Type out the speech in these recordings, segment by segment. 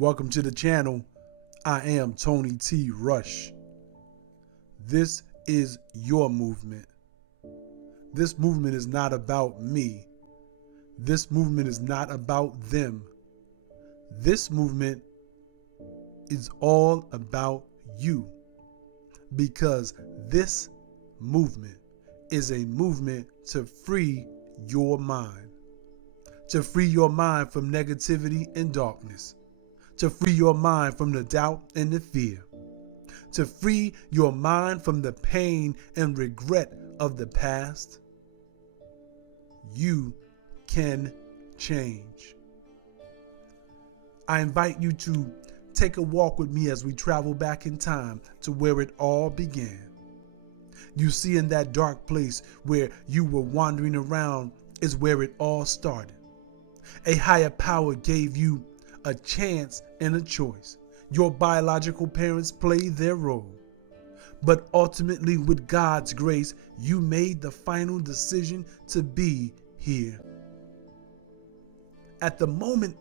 Welcome to the channel. I am Tony T. Rush. This is your movement. This movement is not about me. This movement is not about them. This movement is all about you, because this movement is a movement to free your mind, to free your mind from negativity and darkness, to free your mind from the doubt and the fear, to free your mind from the pain and regret of the past. You can change. I invite you to take a walk with me as we travel back in time to where it all began. You see, in that dark place where you were wandering around is where it all started. A higher power gave you a chance and a choice. Your biological parents played their role. But ultimately, with God's grace, you made the final decision to be here. At the moment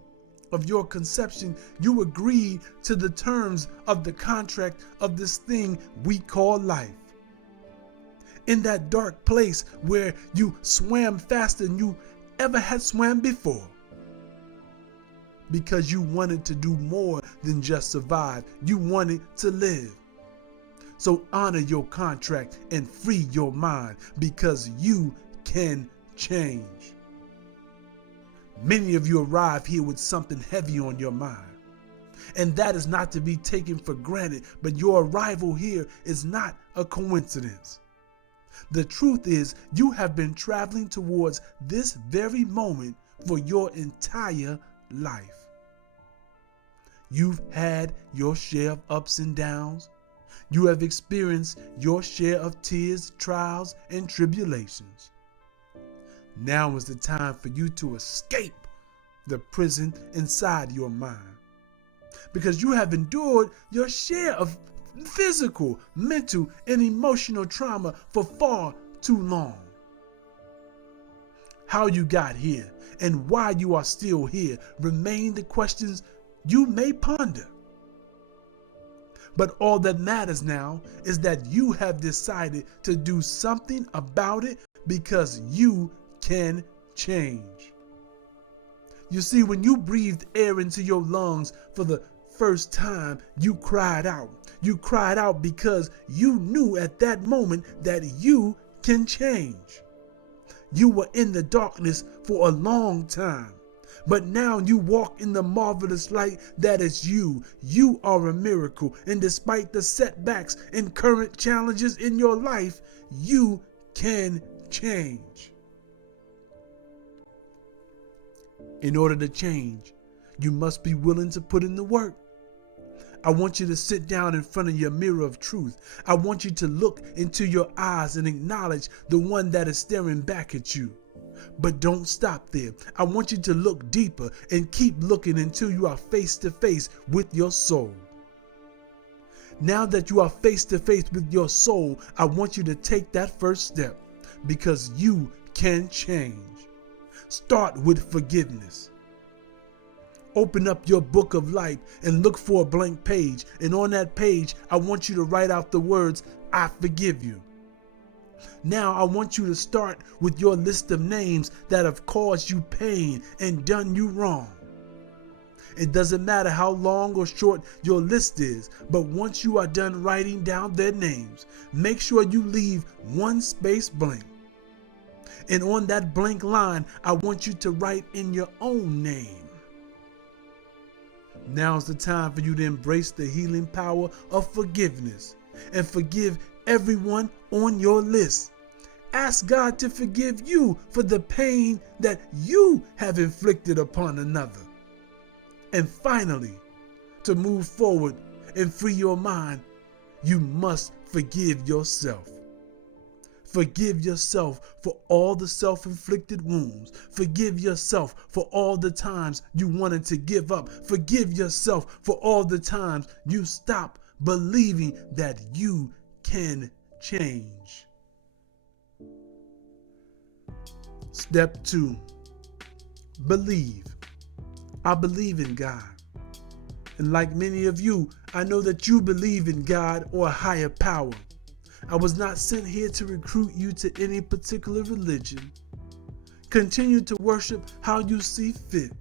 of your conception, you agreed to the terms of the contract of this thing we call life. In that dark place where you swam faster than you ever had swam before, because you wanted to do more than just survive. You wanted to live. So honor your contract and free your mind, because you can change. Many of you arrive here with something heavy on your mind, and that is not to be taken for granted, but your arrival here is not a coincidence. The truth is, you have been traveling towards this very moment for your entire life. You've had your share of ups and downs. You have experienced your share of tears, trials, and tribulations. Now is the time for you to escape the prison inside your mind, because you have endured your share of physical, mental, and emotional trauma for far too long. How you got here and why you are still here remain the questions you may ponder. But all that matters now is that you have decided to do something about it, because you can change. You see, when you breathed air into your lungs for the first time, you cried out. You cried out because you knew at that moment that you can change. You were in the darkness for a long time, but now you walk in the marvelous light that is you. You are a miracle, and despite the setbacks and current challenges in your life, you can change. In order to change, you must be willing to put in the work. I want you to sit down in front of your mirror of truth. I want you to look into your eyes and acknowledge the one that is staring back at you. But don't stop there. I want you to look deeper and keep looking until you are face to face with your soul. Now that you are face to face with your soul, I want you to take that first step, because you can change. Start with forgiveness. Open up your book of life and look for a blank page. And on that page, I want you to write out the words, I forgive you. Now I want you to start with your list of names that have caused you pain and done you wrong. It doesn't matter how long or short your list is, but once you are done writing down their names, make sure you leave one space blank. And on that blank line, I want you to write in your own name. Now's the time for you to embrace the healing power of forgiveness and forgive everyone on your list. Ask God to forgive you for the pain that you have inflicted upon another. And finally, to move forward and free your mind, you must forgive yourself. Forgive yourself for all the self-inflicted wounds. Forgive yourself for all the times you wanted to give up. Forgive yourself for all the times you stopped believing that you can change. Step 2, believe. I believe in God. And like many of you, I know that you believe in God or a higher power. I was not sent here to recruit you to any particular religion. Continue to worship how you see fit.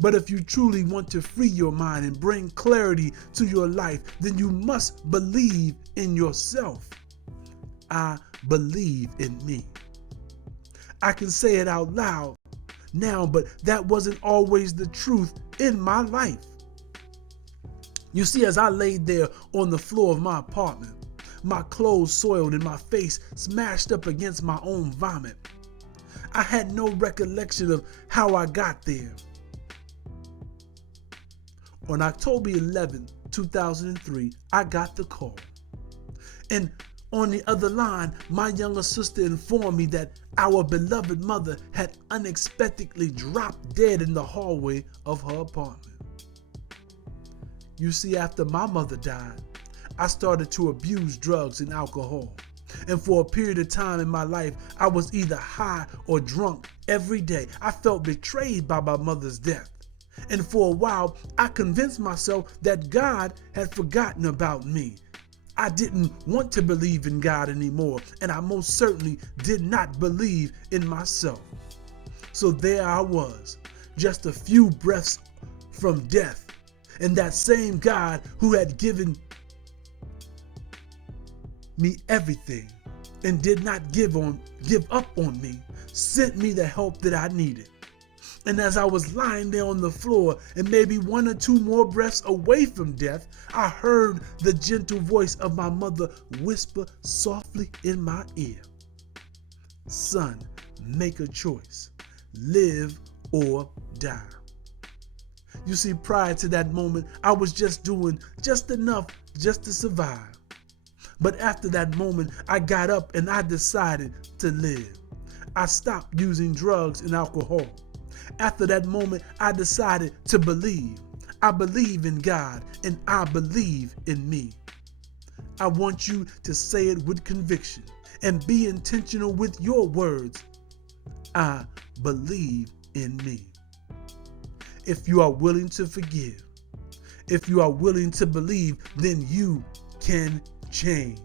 But if you truly want to free your mind and bring clarity to your life, then you must believe in yourself. I believe in me. I can say it out loud now, but that wasn't always the truth in my life. You see, as I laid there on the floor of my apartment, my clothes soiled and my face smashed up against my own vomit, I had no recollection of how I got there. On October 11, 2003, I got the call. And on the other line, my younger sister informed me that our beloved mother had unexpectedly dropped dead in the hallway of her apartment. You see, after my mother died, I started to abuse drugs and alcohol. And for a period of time in my life, I was either high or drunk every day. I felt betrayed by my mother's death. And for a while, I convinced myself that God had forgotten about me. I didn't want to believe in God anymore, and I most certainly did not believe in myself. So there I was, just a few breaths from death, and that same God who had given me everything and did not give up on me sent me the help that I needed. And as I was lying there on the floor and maybe one or two more breaths away from death, I heard the gentle voice of my mother whisper softly in my ear, "Son, make a choice. Live or die." You see, prior to that moment, I was just doing just enough just to survive. But after that moment, I got up and I decided to live. I stopped using drugs and alcohol. After that moment, I decided to believe. I believe in God and I believe in me. I want you to say it with conviction and be intentional with your words. I believe in me. If you are willing to forgive, if you are willing to believe, then you can change.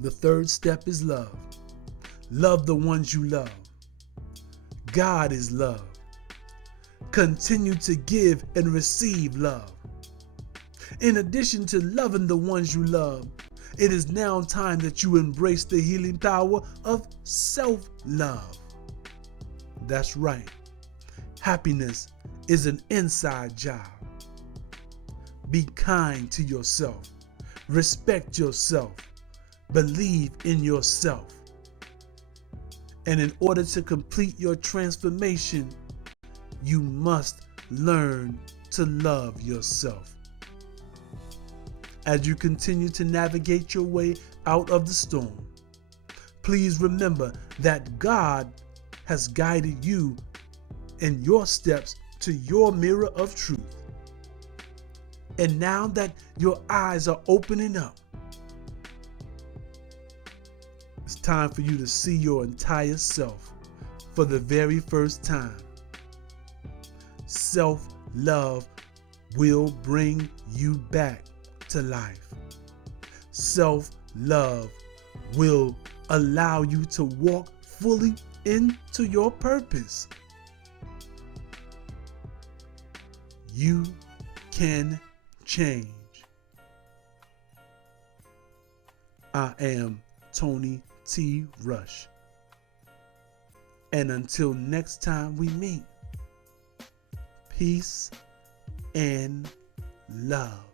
The third step is love. Love the ones you love. God is love. Continue to give and receive love. In addition to loving the ones you love, it is now time that you embrace the healing power of self-love. That's right. Happiness is an inside job. Be kind to yourself. Respect yourself. Believe in yourself. And in order to complete your transformation, you must learn to love yourself. As you continue to navigate your way out of the storm, please remember that God has guided you in your steps to your mirror of truth. And now that your eyes are opening up, it's time for you to see your entire self for the very first time. Self-love will bring you back to life. Self-love will allow you to walk fully into your purpose. You can change. I am Tony T. Rush. And until next time we meet, peace and love.